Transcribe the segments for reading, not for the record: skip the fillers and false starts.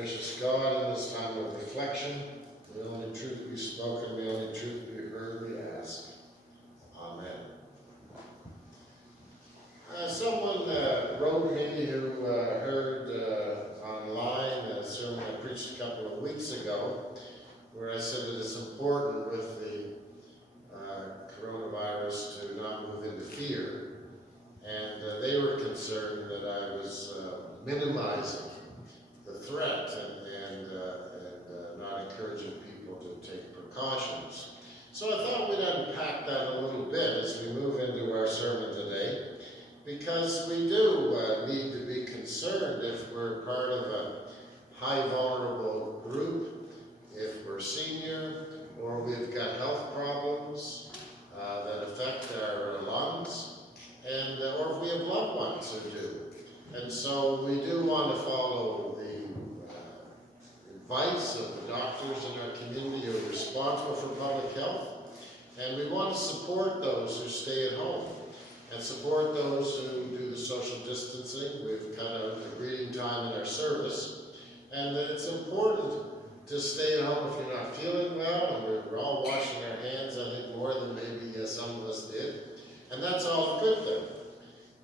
Gracious God, in this time of reflection, the only truth be spoken, the only truth be heard, we ask. Amen. Someone wrote me who heard online a sermon I preached a couple of weeks ago, where I said it is important with the coronavirus to not move into fear. And they were concerned that I was minimizing the threat and not encouraging people to take precautions. So I thought we'd unpack that a little bit as we move into our sermon today, because we do need to be concerned if we're part of a high vulnerable group, if we're senior, or we've got health problems that affect our lungs, and or if we have loved ones who do. And so we do want to follow the advice of the doctors in our community who are responsible for public health, and we want to support those who stay at home and support those who do the social distancing. We've kind of a greeting time in our service, and it's important to stay at home if you're not feeling well, and we're all washing our hands, I think more than maybe some of us did, and that's all a good thing.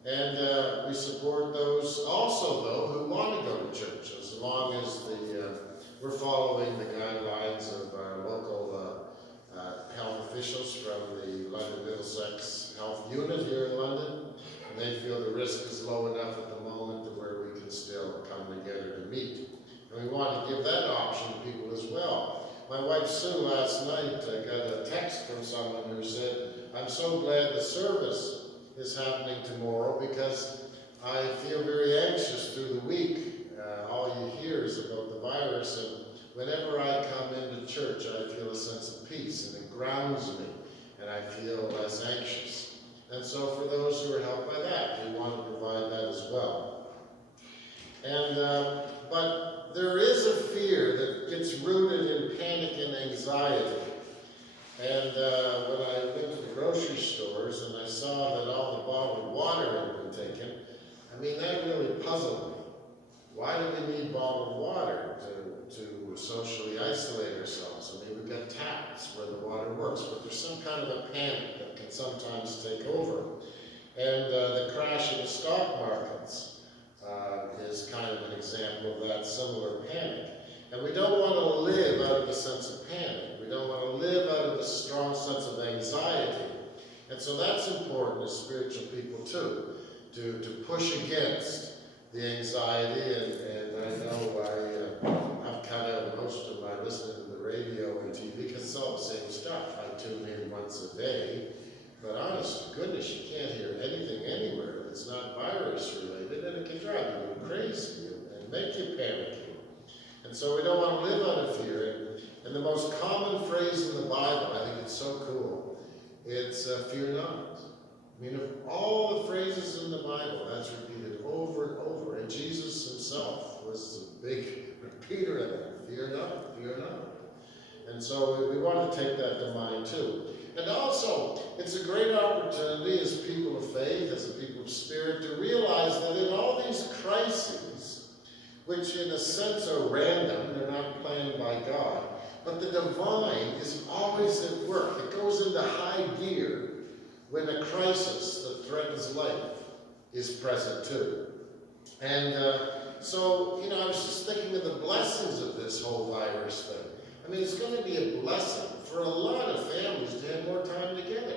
And we support those also, though, who want to go to church, as long as we're following the guidelines of our local health officials from the London Middlesex Health Unit here in London. And they feel the risk is low enough at the moment to where we can still come together to meet. And we want to give that option to people as well. My wife Sue last night got a text from someone who said, "I'm so glad the service is happening tomorrow because I feel very anxious through the week. All you hear is about the virus, and whenever I come into church, I feel a sense of peace, and it grounds me, and I feel less anxious." And so for those who are helped by that, we want to provide that as well. And but there is a fear that gets rooted in panic and anxiety. And when I went to the grocery stores and I saw that all the bottled water had been taken, I mean, that really puzzled me. Why do we need bottled water to socially isolate ourselves? I mean, we've got taps where the water works, but there's some kind of a panic that can sometimes take over. And the crash in the stock markets is kind of an example of that similar panic. And we don't want to live out of a sense of panic. We don't want to live out of a strong sense of anxiety. And so that's important as spiritual people too, to push against the anxiety. And I know I've cut out most of my listening to the radio and TV because it's all the same stuff. I tune in once a day. But honest to goodness, you can't hear anything anywhere that's not virus related, and it can drive you crazy and make you panicky. And so we don't want to live out of fear. And the most common phrase in the Bible, I think it's so cool, it's fear not. I mean, of all the phrases in the Bible, that's repeated over and over. And Jesus himself was a big repeater of that. Fear not, fear not. And so we want to take that to mind too. And also, it's a great opportunity as people of faith, as a people of spirit, to realize that in all these crises, which in a sense are random, they're not planned by God, but the divine is always at work. It goes into high gear when a crisis that threatens life is present too. And so, I was just thinking of the blessings of this whole virus thing. I mean, it's going to be a blessing for a lot of families to have more time together.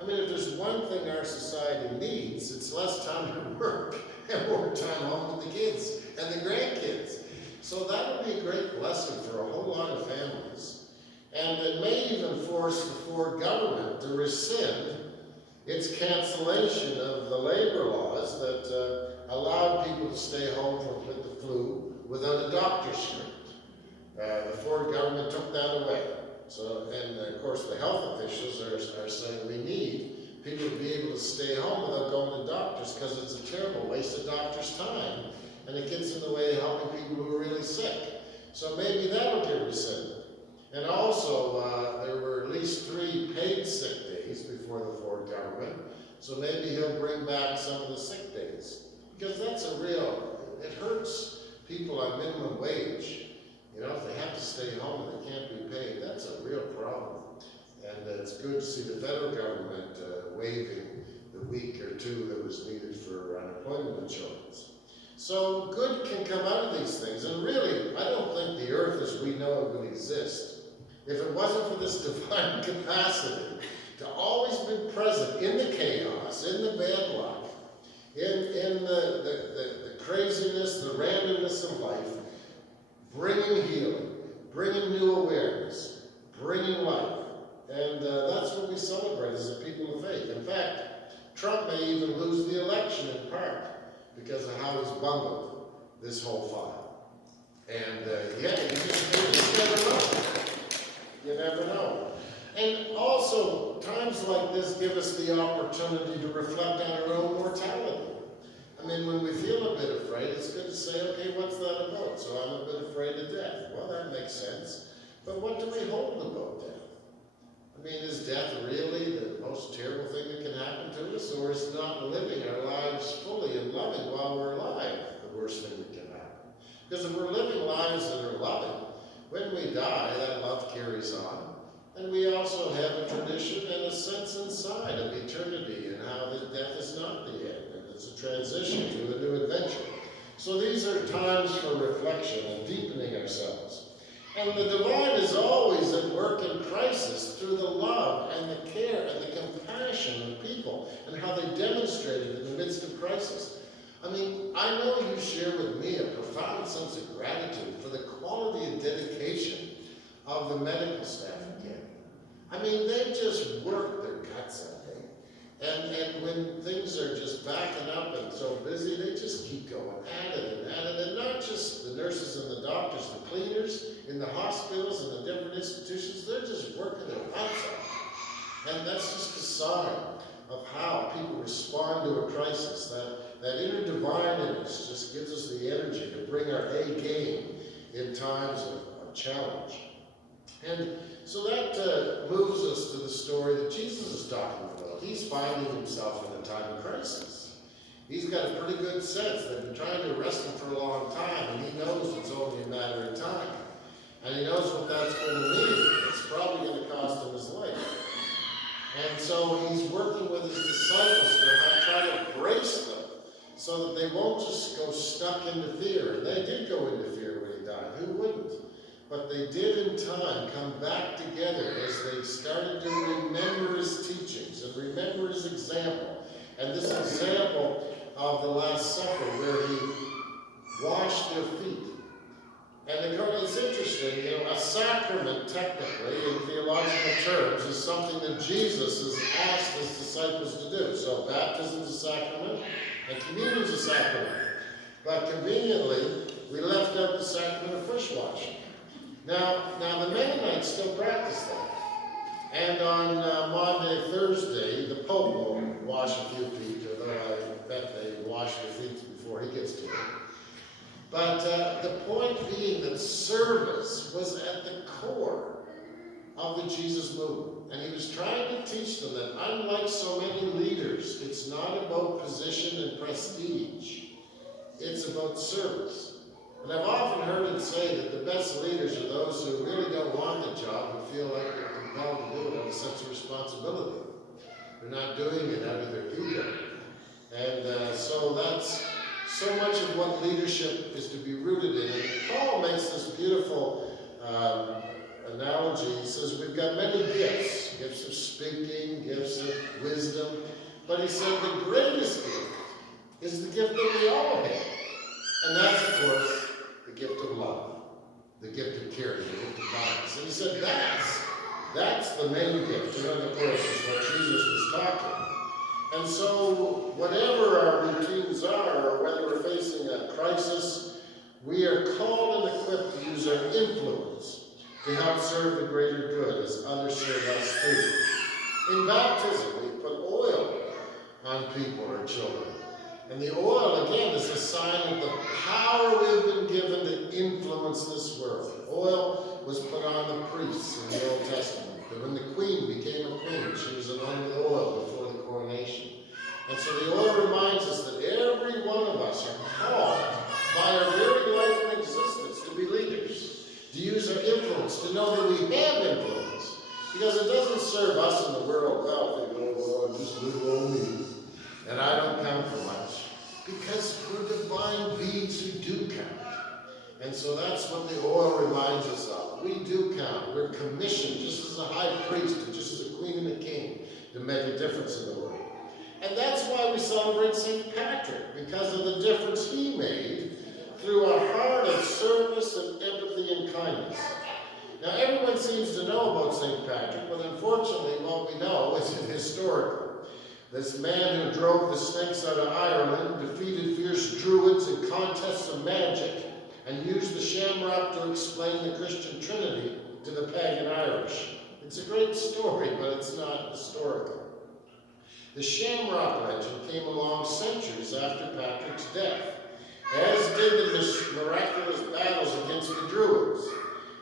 I mean, if there's one thing our society needs, it's less time to work and more time home with the kids and the grandkids. So that would be a great blessing for a whole lot of families. And it may even force the Ford government to rescind its cancellation of the labor laws that allowed people to stay home with the flu without a doctor's script. The Ford government took that away. So, and of course the health officials are saying we need people to be able to stay home without going to doctors because it's a terrible waste of doctors' time and it gets in the way of helping people who are really sick. So maybe that'll get rescinded. And also, there were at least 3 paid sick days before the Ford government, so maybe he'll bring back some of the sick days. Because that's it hurts people on minimum wage, if they have to stay home and they can't be paid, that's a real problem. And it's good to see the federal government waiving the week or two that was needed for unemployment insurance. So good can come out of these things. And really, I don't think the earth as we know it would exist if it wasn't for this divine capacity to always be present in the chaos, in the bad luck, in the craziness, the randomness of life, bringing healing, bringing new awareness, bringing life. And that's what we celebrate as a people of faith. In fact, Trump may even lose the election in part because of how he's bungled this whole file. And you just never know. You never know. And also, times like this give us the opportunity to reflect on our own mortality. I mean, when we feel a bit afraid, it's good to say, okay, what's that about? So I'm a bit afraid of death. Well, that makes sense. But what do we hold about death? I mean, is death really the most terrible thing that can happen to us? Or is not living our lives fully and loving while we're alive the worst thing that can happen? Because if we're living lives that are loving, when we die, that love carries on. And we also have a tradition and a sense inside of eternity and how that death is not the end, and it's a transition to a new adventure. So these are times for reflection and deepening ourselves. And the divine is always at work in crisis through the love and the care and the compassion of people and how they demonstrate it in the midst of crisis. I mean, I know you share with me a profound sense of gratitude for the quality and dedication of the medical staff again. I mean, they just work their guts out there. And when things are just backing up and so busy, they just keep going at it and at it. And not just the nurses and the doctors, the cleaners in the hospitals and the different institutions, they're just working their butts off. And that's just a sign of how people respond to a crisis. That inner divine in us just gives us the energy to bring our A game in times of challenge. And so that moves us to the story that Jesus is talking about. He's finding himself in a time of crisis. He's got a pretty good sense. They've been trying to arrest him for a long time, and he knows it's only a matter of time. And he knows what that's going to mean. It's probably going to cost him his life. And so he's working with his disciples to try to brace them so that they won't just go stuck into fear. And they did go into fear when he died. Who wouldn't? But they did in time come back together as they started to remember his teachings and remember his example. And this example of the Last Supper where he washed their feet. And it's interesting, a sacrament technically in theological terms is something that Jesus has asked his disciples to do. So baptism is a sacrament and communion is a sacrament. But conveniently, we left out the sacrament of foot washing. Now the Mennonites still practice that. And on Maundy Thursday, the Pope will wash a few feet, although I bet they wash their feet before he gets to it. But the point being that service was at the core of the Jesus movement. And he was trying to teach them that unlike so many leaders, it's not about position and prestige. It's about service. And I've often heard him say that the best leaders are those who really don't want the job but feel like they're compelled to do it out of a sense of responsibility. They're not doing it out of their ego. And so that's so much of what leadership is to be rooted in. And Paul makes this beautiful analogy. He says we've got many gifts. Gifts of speaking, gifts of wisdom. But he said the greatest gift is the gift that we all have. And that's, of course, the gift of love, the gift of caring, the gift of kindness. And he said that's the main gift. And then, of course, is what Jesus was talking. And so whatever our routines are, or whether we're facing a crisis, we are called and equipped to use our influence to help serve the greater good as others serve us too. In baptism, we put oil on people or children. And the oil, again, is a sign of the power we've been given to influence this world. Oil was put on the priests in the Old Testament. But when the queen became a queen, she was anointed with oil before the coronation. And so the oil reminds us that every one of us are called by our very life serve us in the world well. They go, well, just live on me. And I don't count for much. Because we're divine beings who do count. And so that's what the oil reminds us of. We do count. We're commissioned, just as a high priest, and just as a queen and a king, to make a difference in the world. And that's why we celebrate St. Patrick, because of the difference he made through a heart of service and empathy and kindness. Now, everyone seems to know about St. Patrick, but unfortunately, what we know isn't historical. This man who drove the snakes out of Ireland, defeated fierce druids in contests of magic, and used the shamrock to explain the Christian Trinity to the pagan Irish. It's a great story, but it's not historical. The shamrock legend came along centuries after Patrick's death, as did the miraculous battles against the druids.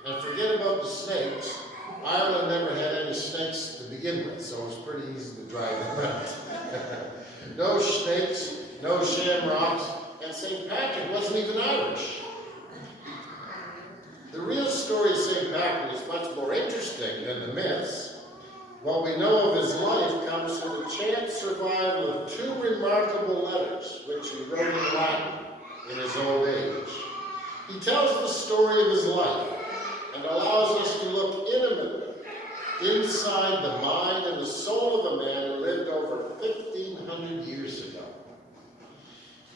And forget about the snakes. Ireland never had any snakes to begin with, so it was pretty easy to drive them out. No snakes, no shamrocks, and St. Patrick wasn't even Irish. The real story of St. Patrick is much more interesting than the myths. What we know of his life comes from the chance survival of two remarkable letters, which he wrote in Latin in his old age. He tells the story of his life and allows us to look intimately inside the mind and the soul of a man who lived over 1,500 years ago.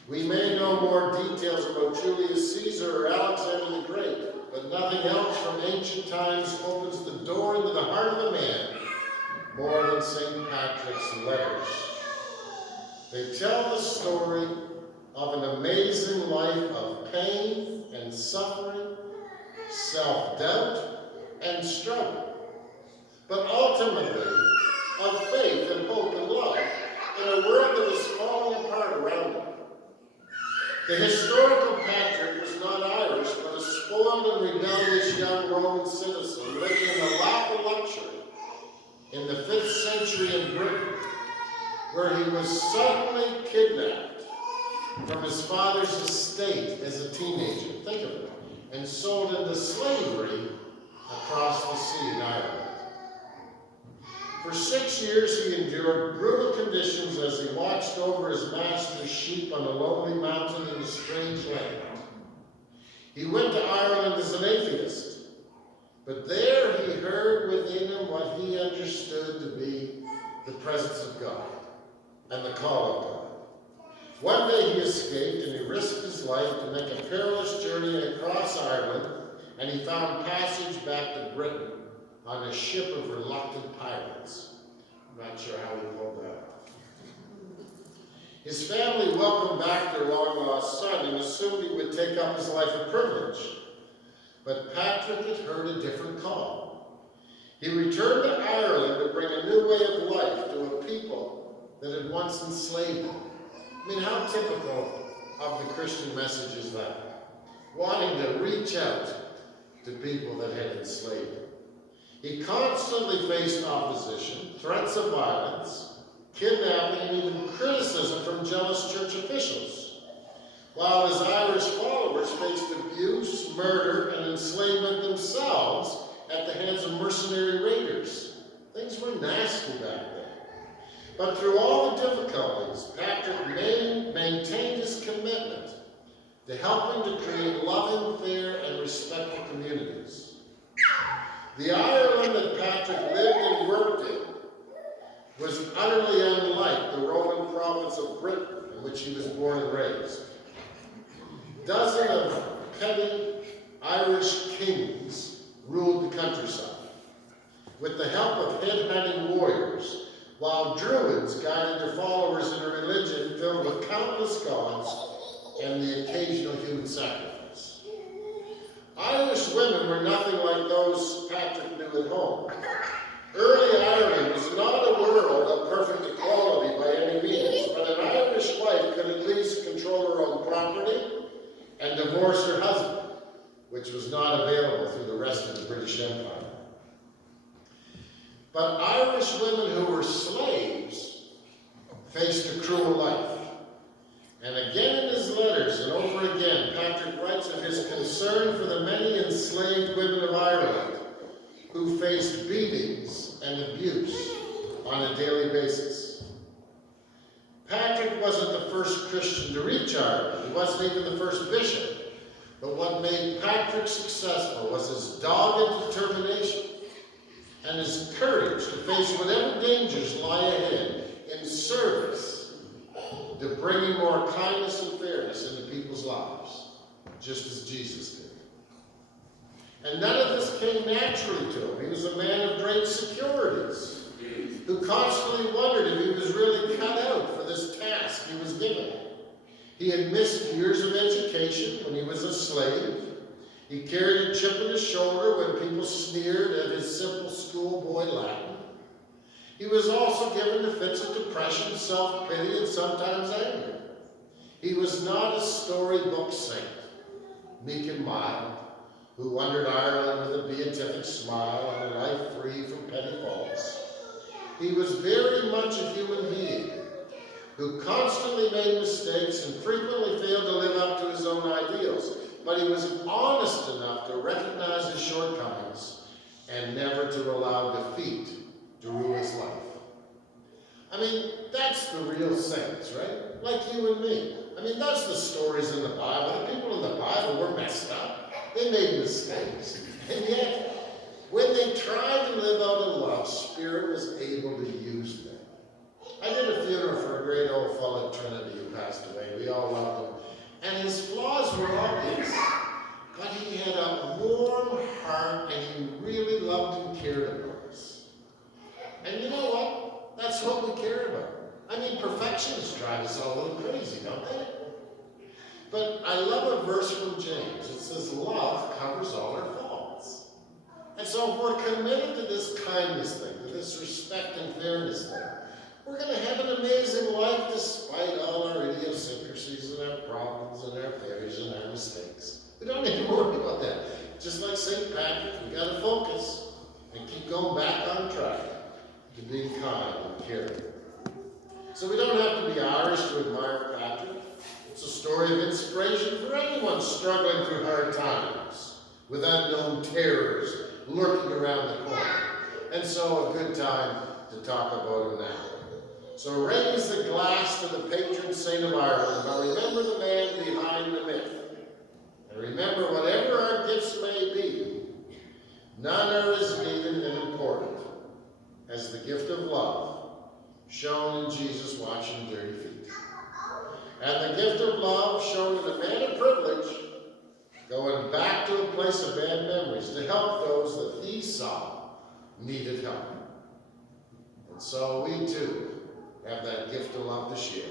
We may know more details about Julius Caesar or Alexander the Great, but nothing else from ancient times opens the door into the heart of a man more than St. Patrick's letters. They tell the story of an amazing life of pain and suffering, self-doubt and struggle, but ultimately of faith and hope and love in a world that was falling apart around him. The historical Patrick was not Irish, but a spoiled and rebellious young Roman citizen living in the lap of luxury in the 5th century in Britain, where he was suddenly kidnapped from his father's estate as a teenager, think of it, and sold into slavery across the sea in Ireland. For 6 years he endured brutal conditions as he watched over his master's sheep on a lonely mountain in a strange land. He went to Ireland as an atheist, but there he heard within him what he understood to be the presence of God and the call of God. One day he escaped and he risked his life to make a perilous journey across Ireland, and he found passage back to Britain on a ship of reluctant pirates. I'm not sure how he pulled that off. His family welcomed back their long-lost son and assumed he would take up his life of privilege. But Patrick had heard a different call. He returned to Ireland to bring a new way of life to a people that had once enslaved him. I mean, how typical of the Christian message is that? Wanting to reach out to people that had enslaved him. He constantly faced opposition, threats of violence, kidnapping, and even criticism from jealous church officials, while his Irish followers faced abuse, murder, and enslavement themselves at the hands of mercenary raiders. Things were nasty back then. But through all the difficulties, Patrick maintained his commitment to helping to create loving, fair, and respectful communities. The Ireland that Patrick lived and worked in was utterly unlike the Roman province of Britain, in which he was born and raised. Dozens of petty Irish kings ruled the countryside, with the help of head-hunting warriors, while druids guided their followers in a religion filled with countless gods and the occasional human sacrifice. Irish women were nothing like those Patrick knew at home. Early Ireland was not a world of perfect equality by any means, but an Irish wife could at least control her own property and divorce her husband, which was not available through the rest of the British Empire. But Irish women who were slaves faced a cruel life. And again in his letters and over again, Patrick writes of his concern for the many enslaved women of Ireland who faced beatings and abuse on a daily basis. Patrick wasn't the first Christian to reach Ireland. He wasn't even the first bishop. But what made Patrick successful was his dogged determination and his courage to face whatever dangers lie ahead in service to bringing more kindness and fairness into people's lives, just as Jesus did. And none of this came naturally to him. He was a man of great securities, who constantly wondered if he was really cut out for this task he was given. He had missed years of education when he was a slave. He carried a chip on his shoulder when people sneered at his simple schoolboy Latin. He was also given to fits of depression, self-pity, and sometimes anger. He was not a storybook saint, meek and mild, who wandered Ireland with a beatific smile and a life free from petty faults. He was very much a human being who constantly made mistakes and frequently failed to live up to his own ideals. But he was honest enough to recognize his shortcomings and never to allow defeat to rule his life. I mean, that's the real saints, right? Like you and me. I mean, that's the stories in the Bible. The people in the Bible were messed up. They made mistakes. And yet, when they tried to live out a love, Spirit was able to use them. I did a funeral for a great old fellow at Trinity who passed away. We all loved him. And his flaws were obvious. But he had a warm heart and he really loved and cared about us. And you know what? That's what we care about. I mean, perfectionists drive us all a little crazy, don't they? But I love a verse from James. It says, love covers all our faults. And so if we're committed to this kindness thing, to this respect and fairness thing, we're going to have an amazing life despite all our idiosyncrasies and our problems and our failures and our mistakes. We don't need to worry about that. Just like St. Patrick, we've got to focus and keep going back on track to being kind and caring. So we don't have to be Irish to admire Patrick. It's a story of inspiration for anyone struggling through hard times with unknown terrors lurking around the corner. And so a good time to talk about him now. So raise the glass to the patron saint of Ireland, but remember the man behind the myth. And remember, whatever our gifts may be, none are as needed and important as the gift of love shown in Jesus washing dirty feet. And the gift of love shown in a man of privilege going back to a place of bad memories to help those that he saw needed help. And so we too have that gift of love to share.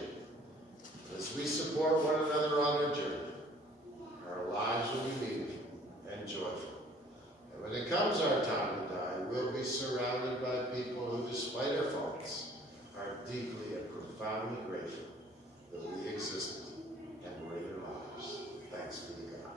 As we support one another on our journey, our lives will be meaningful and joyful. And when it comes our time to die, we'll be surrounded by people who, despite our faults, are deeply and profoundly grateful that we existed and were in their lives. Thanks be to God.